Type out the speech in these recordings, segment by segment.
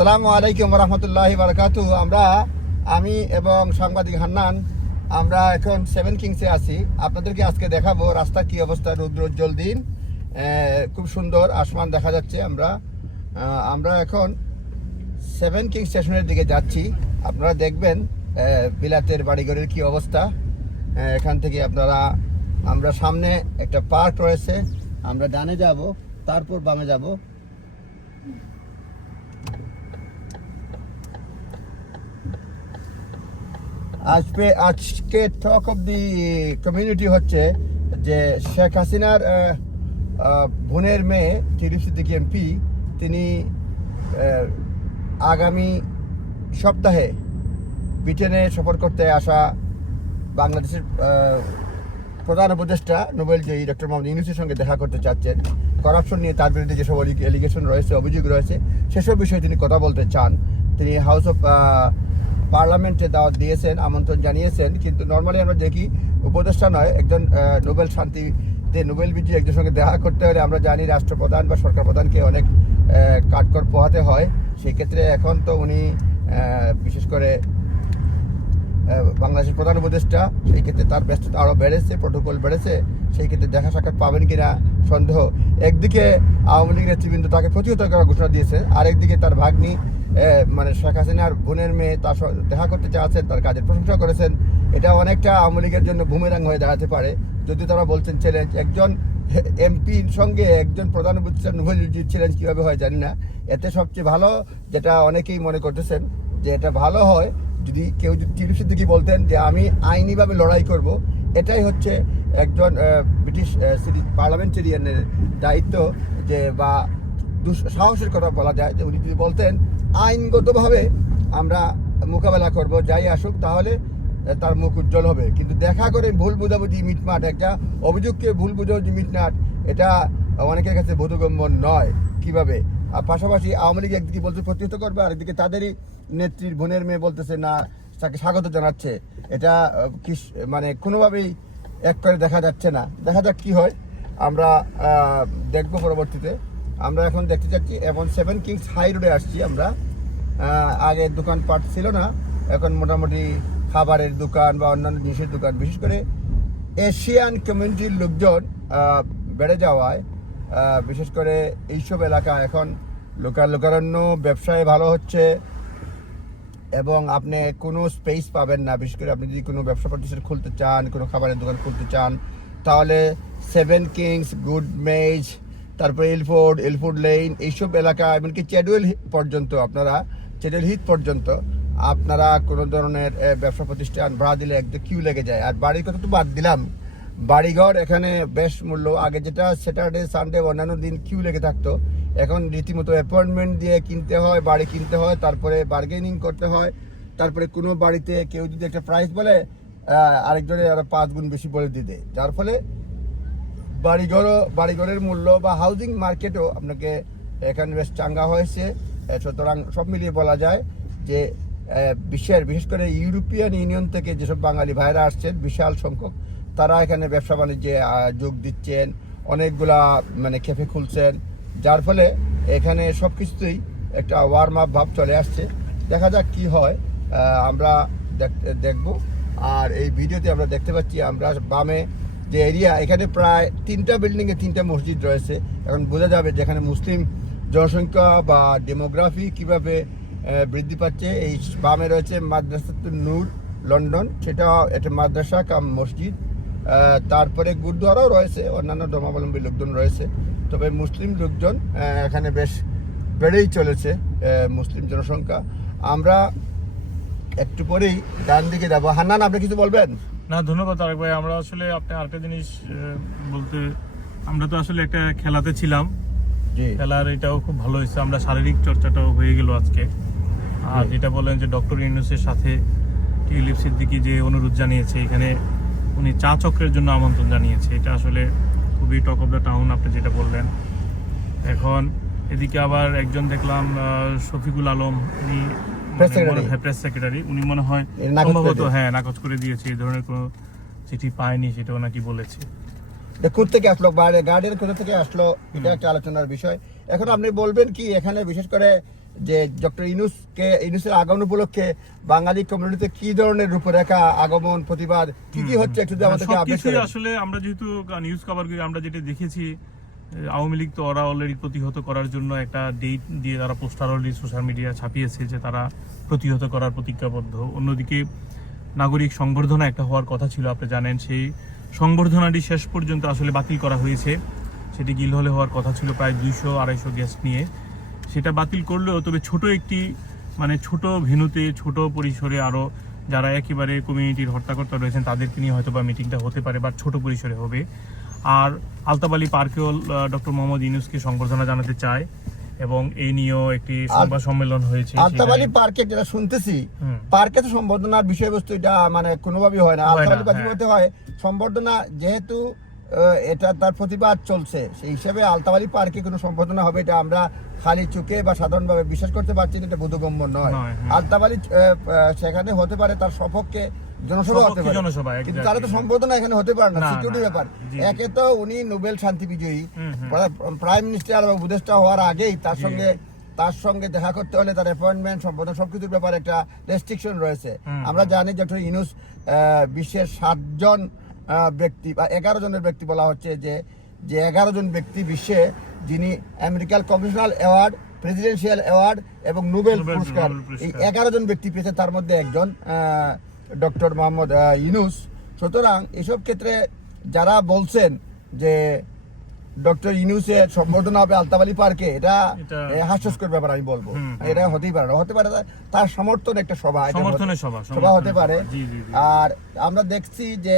আসসালামু আলাইকুম রহমতুল্লাহ বারকাতু আমরা, আমি এবং সাংবাদিক হান্নান, আমরা এখন সেভেন কিংসে আছি। আপনাদেরকে আজকে দেখাবো রাস্তার কি অবস্থা, রৌদ্রোজ্জ্বল দিন। খুব সুন্দর আসমান দেখা যাচ্ছে আমরা। আমরা এখন সেভেন কিং স্টেশনের দিকে যাচ্ছি। আপনারা দেখবেন বিলাতের বাড়িঘরের কি অবস্থা। এখান থেকে আপনারা, আমরা সামনে একটা পার্ক রয়েছে। আমরা ডানে যাব, তারপর বামে যাব। আজকে আজকে টক অফ দি কমিউনিটি হচ্ছে যে শেখ হাসিনার বোনের মেয়ে টিরিফ সিদ্দিকি এমপি, তিনি আগামী সপ্তাহে ব্রিটেনে সফর করতে আসা বাংলাদেশের প্রধান উপদেষ্টা নোবেল জয়ী ডক্টর মোহাম্মদ ইউনুসের সঙ্গে দেখা করতে চাচ্ছেন। করাপশন নিয়ে তার বিরুদ্ধে যেসব এলিগেশন রয়েছে, অভিযোগ রয়েছে, সেসব বিষয়ে তিনি কথা বলতে চান। তিনি হাউস অফ পার্লামেন্টে দাওয়াত দিয়েছেন, আমন্ত্রণ জানিয়েছেন, কিন্তু নর্মালি আমরা দেখি উপদেষ্টা নয়, একজন নোবেল নোবেল শান্তিতে নোবেল বিজয়ী একজনের সঙ্গে দেখা করতে হলে আমরা জানি রাষ্ট্রপ্রধান বা সরকার প্রধানকে অনেক কাঠকর পোহাতে হয়। সেই ক্ষেত্রে এখন তো উনি বিশেষ করে বাংলাদেশের প্রধান উপদেষ্টা, সেই ক্ষেত্রে তার ব্যস্ততা আরও বেড়েছে প্রোটোকল বেড়েছে, সেই ক্ষেত্রে দেখা সাক্ষাৎ পাবেন কিনা সন্দেহ। একদিকে আওয়ামী লীগের নেতৃবৃন্দ তাকে প্রতিহত করার ঘোষণা দিয়েছে, আরেকদিকে তার ভাগ্নি মানে শেখ হাসিনার বোনের মেয়ে তার দেখা করতে চাচ্ছেন তার কাজের প্রশংসা করেছেন। এটা অনেকটা আওয়ামী লীগের জন্য বুমেরাং হয়ে দাঁড়াতে পারে। যদি তারা বলছেন চ্যালেঞ্জ একজন এমপির সঙ্গে একজন প্রধান উপদেষ্টা নোবেল চ্যালেঞ্জ কীভাবে হয় জানি না। এতে সবচেয়ে ভালো, যেটা অনেকেই মনে করতেছেন, যে এটা ভালো হয় যদি কেউ যদি টিভি সিদ্দিকি বলতেন যে আমি আইনিভাবে লড়াই করব, এটাই হচ্ছে একজন ব্রিটিশ পার্লামেন্টারিয়ানের দায়িত্ব যে বা সাহসের কথা বলা যায় যে উনি যদি বলতেন, আইনগতভাবে আমরা মোকাবেলা করব, যাই আসুক, তাহলে তার মুখ উজ্জ্বল হবে। কিন্তু দেখা করে ভুল বুঝাবুঝি, মিটমাট, একটা অভিযোগকে ভুল বুঝাবুঝি, মিটমাট, এটা অনেকের কাছে বোধগম্য নয়। কীভাবে? আর পাশাপাশি আওয়ামী লীগ একদিকে বলছে প্রতিহত করবে আর আরেকদিকে তাদেরই নেত্রীর বোনের মেয়ে বলতেছে, না, তাকে স্বাগত জানাচ্ছে। এটা কি মানে কোনোভাবেই এক করে দেখা যাচ্ছে না। দেখা যাক কি হয়। আমরা দেখব পরবর্তীতে। আমরা এখন দেখতে যাচ্ছি এখন সেভেন কিংস হাই রোডে আসছি আমরা। আগে দোকানপাট ছিল না, এখন মোটামুটি খাবারের দোকান বা অন্যান্য জিনিসের দোকান। বিশেষ করে এশিয়ান কমিউনিটির লোকজন বেড়ে যাওয়ায় বিশেষ করে এইসব এলাকা এখন লোকাল লোকারণ্য, ব্যবসায় ভালো হচ্ছে এবং আপনি কোনো স্পেস পাবেন না। বিশেষ করে আপনি যদি কোনো ব্যবসা প্রতিষ্ঠান খুলতে চান, কোনো খাবারের দোকান খুলতে চান, তাহলে সেভেন কিংস গুড মেজ তারপরে এলফোর্ড এলফোর্ড লেন এইসব এলাকা, এমনকি চ্যাডুয়েল পর্যন্ত আপনারা চ্যাডুয়েল হিট পর্যন্ত আপনারা কোনো ধরনের ব্যবসা প্রতিষ্ঠান ভাড়া দিলে একদম কিউ লেগে যায়। আর বাড়ির কথা তো বাদ দিলাম। বাড়িঘর এখানে বেশ মূল্য। আগে যেটা স্যাটারডে সানডে অন্যান্য দিন কিউ লেগে থাকতো। এখন রীতিমতো অ্যাপয়েন্টমেন্ট দিয়ে কিনতে হয়, বাড়ি কিনতে হয়, তারপরে বার্গেনিং করতে হয়, তারপরে কোনো বাড়িতে কেউ যদি একটা প্রাইস বলে আরেকজনের আরও পাঁচ গুণ বেশি বলে দিতে। যার ফলে বাড়িঘরও, বাড়িঘরের মূল্য বা হাউজিং মার্কেটও আপনাকে এখানে বেশ চাঙ্গা হয়েছে। সুতরাং সব মিলিয়ে বলা যায় যে বিশ্বের বিশেষ করে ইউরোপিয়ান ইউনিয়ন থেকে যেসব বাঙালি ভাইরা আসছেন, বিশাল সংখ্যক তারা এখানে ব্যবসা বাণিজ্যে যোগ দিচ্ছেন, অনেকগুলা মানে ক্যাফে খুলছেন, যার ফলে এখানে সব কিছুতেই একটা ওয়ার্ম আপ ভাব চলে আসছে। দেখা যাক কি হয় আমরা দেখ- দেখব। আর এই ভিডিওতে আমরা দেখতে পাচ্ছি, আমরা বামে যে এরিয়া এখানে প্রায় তিনটা বিল্ডিংয়ে তিনটা মসজিদ রয়েছে। এখন বোঝা যাবে যেখানে মুসলিম জনসংখ্যা বা ডেমোগ্রাফি কীভাবে বৃদ্ধি পাচ্ছে। এই বামে রয়েছে মাদ্রাসাতুল নূর, লন্ডন। সেটা একটা মাদ্রাসা কাম মসজিদ। তারপরে গুরুদ্বারাও রয়েছে অন্যান্য ধর্মাবলম্বী লোকজন রয়েছে। তবে মুসলিম লোকজন এখানে বেশ বেড়েই চলেছে মুসলিম জনসংখ্যা। আমরা একটু পরেই ডান দিকে যাব। হান্নান আপনি কিছু বলবেন? না ধন্যবাদ তারেক ভাই। আমরা আসলে আপনি আরেকটা জিনিস বলতে আমরা তো আসলে একটা খেলাতে ছিলাম। খেলার এটাও খুব ভালো হয়েছে। আমরা শারীরিক চর্চাটাও হয়ে গেল আজকে। আর যেটা বলেন যে ডক্টর ইউনুসের সাথে টিউলিপ সিদ্দিকি যে অনুরোধ জানিয়েছে এখানে উনি চা চক্রের জন্য আমন্ত্রণ জানিয়েছে। এটা আসলে খুবই টক অফ দ্য টাউন আপনি যেটা বললেন। এখন এদিকে আবার একজন দেখলাম শফিকুল আলম উনি প্রেস সেক্রেটারি উনি মনে হয় নাকচ করে সম্ভবত দিয়েছে। হ্যাঁ নাকচ করে দিয়েছে। এই ধরনের কোনো চিঠি পায়নি সেটাও নাকি বলেছে। কোথা থেকে আসলো? বাইরে গার্ডেন কোথা থেকে আসলো? এটা একটা আলোচনার বিষয়। এখন আপনি বলবেন কি এখানে বিশেষ করে যে ডক্টর ইনুসকে ইনুসের আগমন উপলক্ষে বাঙালি কমিউনিটিতে কি ধরনের রূপরেখা আগমন প্রতিবাদ কি কি হচ্ছে একটু আমাদেরকে আপডেট আসলে আমরা যেহেতু নিউজ কভার করি আমরা যেটা দেখেছি আওয়ামী লীগ তো ওরা অলরেডি প্রতিহত করার জন্য একটা ডেট দিয়ে তারা পোস্টার অলরেডি সোশ্যাল মিডিয়া ছাপিয়েছে যে তারা প্রতিহত করার প্রতিজ্ঞাবদ্ধ। অন্যদিকে নাগরিক সংবর্ধনা একটা হওয়ার কথা ছিল আপনি জানেন সেই সংবর্ধনাটি শেষ পর্যন্ত আসলে বাতিল করা হয়েছে। সেটি গিলহলে হওয়ার কথা ছিল প্রায় দুইশো আড়াইশো গেস্ট নিয়ে। সেটা বাতিল করলেও তবে ছোট একটি মানে ছোট ভেনুতে ছোট পরিসরে আরও যারা একেবারে কমিউনিটির হর্তাকর্তা রয়েছেন তাদেরকে নিয়ে হয়তো বা মিটিংটা হতে পারে বা ছোট পরিসরে হবে। আর আলতাবালি পার্কেও ডক্টর মোহাম্মদ ইউনুসকে সংবর্ধনা জানাতে চায় এবং এই নিয়েও একটি সংবাদ সম্মেলন হয়েছে আলতাবালি পার্কে যেটা শুনতেছি পার্কে তো সম্বর্ধনার বিষয়বস্তু এটা মানে কোনোভাবেই হয় না। হয় আলতাবালি পার্কে হ্যাঁ। হয় সম্বর্ধনা যেহেতু এটা তার প্রতিবাদ চলছে সেই হিসেবে আলতাবালি পার্কে কোনো সম্বর্ধনা হবে এটা আমরা খালি চোখে বা সাধারণভাবে বিশ্বাস করতে পারছি না এটা বোধগম্য নয় হ্যাঁ। আলতাবালি সেখানে হতে পারে তার সপক্ষে জনসভা হতে পারে কিন্তু তারা তো হ্যাঁ। সম্বর্ধনা এখানে হতে পারে না সিকিউরিটি ব্যাপার। একে তো উনি নোবেল শান্তি বিজয়ী। প্রাইম মিনিস্টার বা উপদেষ্টা হওয়ার আগেই তার সঙ্গে তার সঙ্গে দেখা করতে হলে তার অ্যাপয়েন্টমেন্ট সম্বোধন সবকিছুর ব্যাপারে একটা রেস্ট্রিকশন রয়েছে আমরা জানি যে ইনুস বিশ্বের সাতজন ব্যক্তি বা এগারো জনের ব্যক্তি বলা হচ্ছে যে যে এগারো জন ব্যক্তি বিশ্বে যিনি আমেরিকান কমিশনাল অ্যাওয়ার্ড প্রেসিডেন্সিয়াল অ্যাওয়ার্ড এবং নোবেল পুরস্কার। এই এগারো জন ব্যক্তি পেয়েছে তার মধ্যে একজন ডক্টর মোহাম্মদ আহ, ইউনুস। সুতরাং এসব ক্ষেত্রে যারা বলছেন যে ডক্টর ইউনুসের সম্বর্ধনা হবে আলতাবালি পার্কে এটা হাস্যস্কর ব্যাপার আমি বলব। এটা হতেই পারে হতে পারে তার- সমর্থন একটা সভা সভা, হতে পারে। আর আমরা দেখছি যে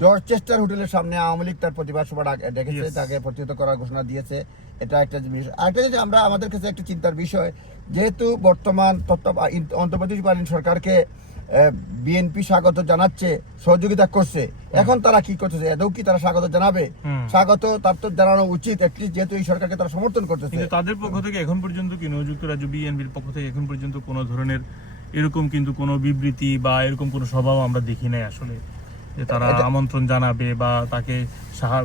ডরচেস্টার হোটেলের সামনে আওয়ামী লীগ তার প্রতিবাদ সভা ডেকেছে তাকে প্রতিহত করার ঘোষণা দিয়েছে। এটা একটা জিনিস। আরেকটা জিনিস আমরা আমাদের কাছে একটা চিন্তার বিষয়। যেহেতু বর্তমান অন্তর্বর্তীকালীন সরকারকে বিএনপি স্বাগত জানাচ্ছে সহযোগিতা করছে। এখন তারা কি করতেছে এটাও কি তারা স্বাগত জানাবে? স্বাগত তার তো জানানো উচিত। অ্যাটলিস্ট যেহেতু এই সরকারকে তারা সমর্থন করতেছে। কিন্তু তাদের পক্ষ থেকে এখন পর্যন্ত কি যুক্তরাজ্য বিএনপির পক্ষ থেকে এখন পর্যন্ত কোনো ধরনের এরকম কিন্তু কোনো বিবৃতি বা এরকম কোনো স্বভাব আমরা দেখি নাই আসলে। যে তারা আমন্ত্রণ জানাবে বা তাকে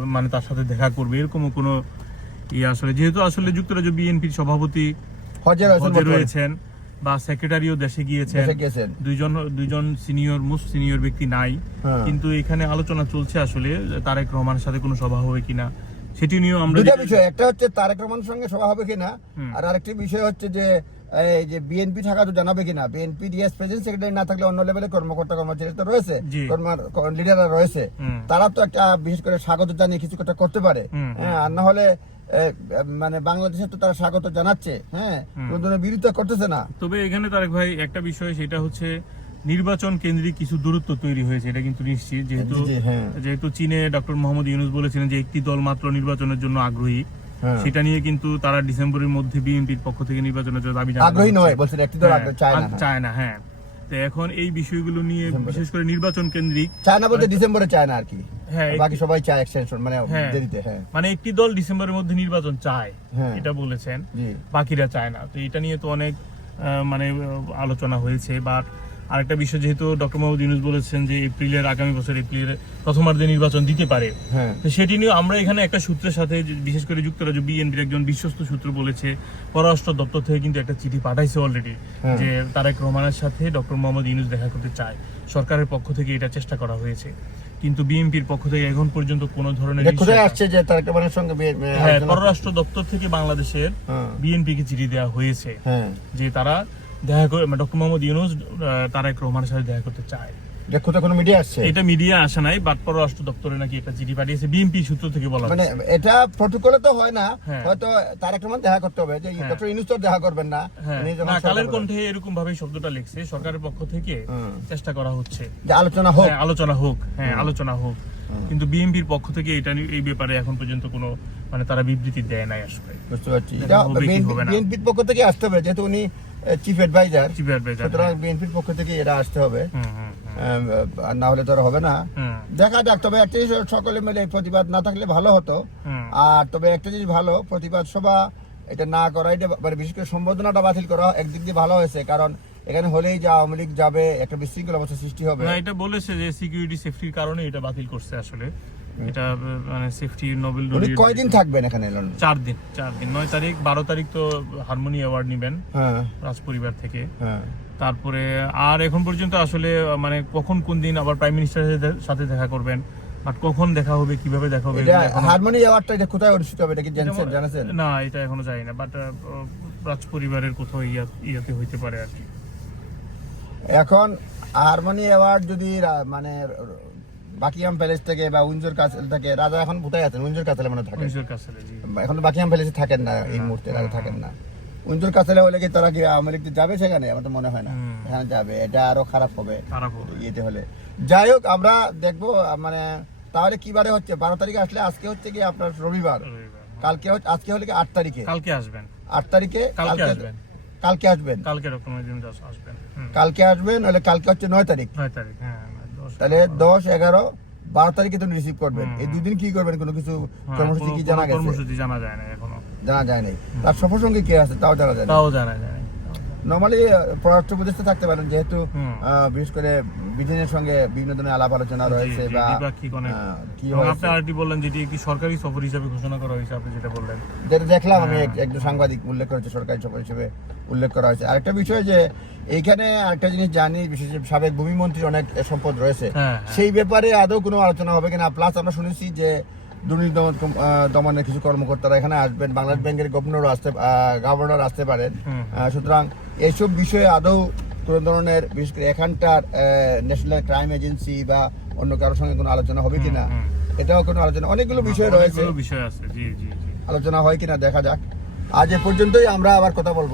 মানে তার সাথে দেখা করবে এরকমও কোনো ইয়ে আসলে যেহেতু আসলে যুক্তরাজ্য বিএনপির সভাপতি হজে রয়েছেন বা সেক্রেটারিও দেশে গিয়েছেন। দুইজন দুইজন সিনিয়র মোস্ট সিনিয়র ব্যক্তি নাই। হ্যাঁ। কিন্তু এখানে আলোচনা চলছে আসলে তারেক রহমানের সাথে কোনো সভা হবে কিনা। সেটি নিয়েও আমরা দুটা বিষয়। একটা হচ্ছে তারেক রহমানের সঙ্গে সভা হবে কিনা। আর আরেকটি বিষয় হচ্ছে যে এই যে বিএনপি থাকা তো জানাবে কিনা? বিএনপি ডিএস প্রেসিডেন্ট সেক্রেটারি না থাকলে অন্য লেভেলে কর্মকর্তা কর্মচারী তো রয়েছে লিডাররা রয়েছে। তারা তো একটা বিশেষ করে স্বাগত জানিয়ে কিছু করতে পারে। হ্যাঁ আর না হলে মানে বাংলাদেশে তো তারা স্বাগত জানাচ্ছে হ্যাঁ? বিরোধিতা করতেছে না। তবে এখানে তারেক ভাই একটা বিষয় সেটা হচ্ছে নির্বাচন কেন্দ্রিক কিছু দূরত্ব তৈরি হয়েছে এটা কিন্তু নিশ্চিত। যেহেতু হ্যাঁ। যেহেতু চীনে ডক্টর মোহাম্মদ ইউনুস বলেছিলেন যে একটি দল মাত্র নির্বাচনের জন্য আগ্রহী। সেটা নিয়ে কিন্তু তারা ডিসেম্বরের মধ্যে বিএনপির পক্ষ থেকে নির্বাচনের জন্য দাবি আগ্রহী নয় বলছেন একটি দল হ্যাঁ, চায় না হ্যাঁ। তো এখন এই বিষয়গুলো নিয়ে বিশেষ করে নির্বাচন কেন্দ্রিক চায় না বলতে ডিসেম্বরে চায় না আর কি। হ্যাঁ, বাকি সবাই চায় এক্সটেনশন মানে হ্যাঁ। দেরিতে হ্যাঁ। মানে একটি দল ডিসেম্বরের মধ্যে নির্বাচন চায় হ্যাঁ। এটা বলেছেন। বাকিরা চায় না। তো এটা নিয়ে তো অনেক মানে আলোচনা হয়েছে বা আরেকটা বিষয় যেহেতু ডক্টর মোহাম্মদ ইউনুস বলেছেন যে এপ্রিলের আগামী বছর এপ্রিলের প্রথমার্ধে নির্বাচন দিতে পারে হ্যাঁ তো সেটি নিয়ে আমরা এখানে একটা সূত্রের সাথে বিশেষ করে যুক্তরাজ্য বিএনপির একজন বিশ্বস্ত সূত্র বলেছে পররাষ্ট্র দপ্তর থেকে কিন্তু একটা চিঠি পাঠাইছে অলরেডি হ্যাঁ। যে তারেক রহমানের সাথে ডক্টর মোহাম্মদ ইউনুস দেখা করতে চায় সরকারের পক্ষ থেকে এটা চেষ্টা করা হয়েছে কিন্তু বিএনপির পক্ষ থেকে এখন পর্যন্ত কোনো ধরনের আসছে যে তারেক রহমানের সঙ্গে হ্যাঁ পররাষ্ট্র দপ্তর থেকে বাংলাদেশের। বিএনপিকে চিঠি দেওয়া হয়েছে হ্যাঁ যে তারা দেখা করে ডক্টর মোহাম্মদ ইউনুস আহ, তারেক রহমানের সাথে দেখা করতে চায়। কোনো মিডিয়া আসছে? এটা মিডিয়া আসে নাই পররাষ্ট্র দপ্তরে নাকি একটা চিঠি পাঠিয়েছে বিএনপি সূত্র থেকে বলা মানে এটা প্রটোকলে তো হয় না হ্যাঁ। হয়তো তারেক রহমান দেখা করতে হবে যে হ্যাঁ। ডক্টর ইউনুস তো দেখা করবেন না হ্যাঁ। না কালের কণ্ঠে এরকম ভাবে শব্দটা লিখছে সরকারের পক্ষ থেকে চেষ্টা করা হচ্ছে। যে আলোচনা হোক। হ্যাঁ, আলোচনা হোক হ্যাঁ আলোচনা হোক। কিন্তু বিএনপির পক্ষ থেকে এটা নিয়ে- এই ব্যাপারে এখন পর্যন্ত কোনো মানে তারা বিবৃতি দেয় নাই আসলে। বুঝতে পারছি। বিএনপির পক্ষ থেকে আসতে হবে যেহেতু উনি চিফ অ্যাডভাইজার চিফ অ্যাডভাইজার সুতরাং বিএনপির পক্ষ থেকে এটা আসতে হবে। আর না হলে তো হবে না। দেখা যাক তবে একটা জিনিস সকলে মিলে প্রতিবাদ না থাকলে ভালো হতো। আর তবে একটা জিনিস ভালো প্রতিবাদ সভা এটা না করা এটা মানে বিশেষ করে সম্বোধনাটা বাতিল করা একদিক দিয়ে ভালো হয়েছে কারণ এখানে হলেই যে আওয়ামী লীগ যাবে একটা বিশৃঙ্খল অবস্থা সৃষ্টি হবে। না এটা বলেছে যে সিকিউরিটি সেফটির কারণে এটা বাতিল করছে আসলে। এটা মানে সেফটি নোবেল উনি কয়দিন থাকবেন এখানে লন্ডন চার দিন চার দিন। নয় তারিখ বারো তারিখ তো হারমোনি অ্যাওয়ার্ড নেবেন হ্যাঁ। রাজ পরিবার থেকে। হ্যাঁ। তারপরে আর এখন পর্যন্ত আসলে মানে কখন কোন দিন আবার প্রাইম মিনিস্টারের সাথে দেখা করবেন? বাট কখন দেখা হবে কীভাবে দেখা হবে হারমোনি অ্যাওয়ার্ডটা এটা কোথায় অনুষ্ঠিত হবে এটা কি জানছেন যেমন- জানাছেন? না এটা এখনও জানি না বাট রাজ পরিবারের কোথাও ইয়া- ইয়াতে হইতে পারে আর কি। এখন হারমোনি অ্যাওয়ার্ড যদি মানে বাকিয়াম প্যালেস থেকে বা উইন্ডোর কাসেল থেকে রাজা এখন কোথায় আছেন? উইন্ডোর কাসেলে মনে থাকেন। মিউজিক কাসেলে জি। এখন তো বাকিয়াম প্যালেসে থাকেন না এই মুহূর্তে রাজা থাকেন না। উইন্ডোর কাসেলে হলে কি তারা কি আওয়ামী যাবে সেখানে? আমার তো মনে হয় না। হুম। হ্যাঁ যাবে। এটা আরও খারাপ হবে। খারাপ হবে। ইয়েতে হলে। যাই হোক আমরা দেখব মানে তাহলে কি বারে হচ্ছে? বারো তারিখে আসলে আজকে হচ্ছে কি আপনার রবিবার। কালকে হচ্ছে আজকে হলে কি আট তারিখে? কালকে আসবেন। আট তারিখে কালকে আসবেন। কালকে আসবেন। কালকে দিন আসবেন। কালকে আসবেন হলে কালকে হচ্ছে নয় তারিখ। নয় তারিখ হ্যাঁ। তাহলে দশ এগারো বারো তারিখে তুমি রিসিভ করবেন। এই দুদিন কি করবেন? কোনো কিছু হ্যাঁ, কর্মসূচি কি জানা গেছে? কর্মসূচি জানা যায় না এখনও। জানা যায় নাই। তার সফর সঙ্গে কে আছে? তাও জানা যায় না তাও জানা যায় নর্মালি পররাষ্ট্র উপদেষ্টা থাকতে পারেন যেহেতু বিশেষ করে বিধিনের সঙ্গে বিভিন্ন ধরনের আলাপ আলোচনা রয়েছে বা কি হয়েছে? আপনি আরেকটি বললেন যেটি কি সরকারি সফর হিসাবে ঘোষণা করা হয়েছে আপনি যেটা বললেন। যেটা দেখলাম আমি হ্যাঁ। এক- একজন সাংবাদিক উল্লেখ করেছে সরকারি সফর হিসেবে উল্লেখ করা হয়েছে। আরেকটা বিষয় যে এইখানে আরেকটা জিনিস জানি বিশেষ সাবেক ভূমিমন্ত্রীর অনেক সম্পদ রয়েছে। হ্যাঁ, হ্যাঁ। সেই ব্যাপারে আদৌ কোনো আলোচনা হবে কিনা? প্লাস আমরা শুনেছি যে দুর্নীতি দমন দমনের কিছু কর্মকর্তারা এখানে আসবেন। বাংলাদেশ ব্যাংকের গভর্নর আসতে গভর্নর আসতে পারেন। সুতরাং এইসব বিষয়ে আদৌ কোনো ধরনের বিশেষ করে এখানকার ন্যাশনাল ক্রাইম এজেন্সি বা অন্য কারোর সঙ্গে কোনো আলোচনা হবে কিনা। এটাও কোনো আলোচনা অনেকগুলো বিষয় রয়েছে। আলোচনা হয় কিনা দেখা যাক। আজ এ পর্যন্তই আমরা আবার কথা বলব।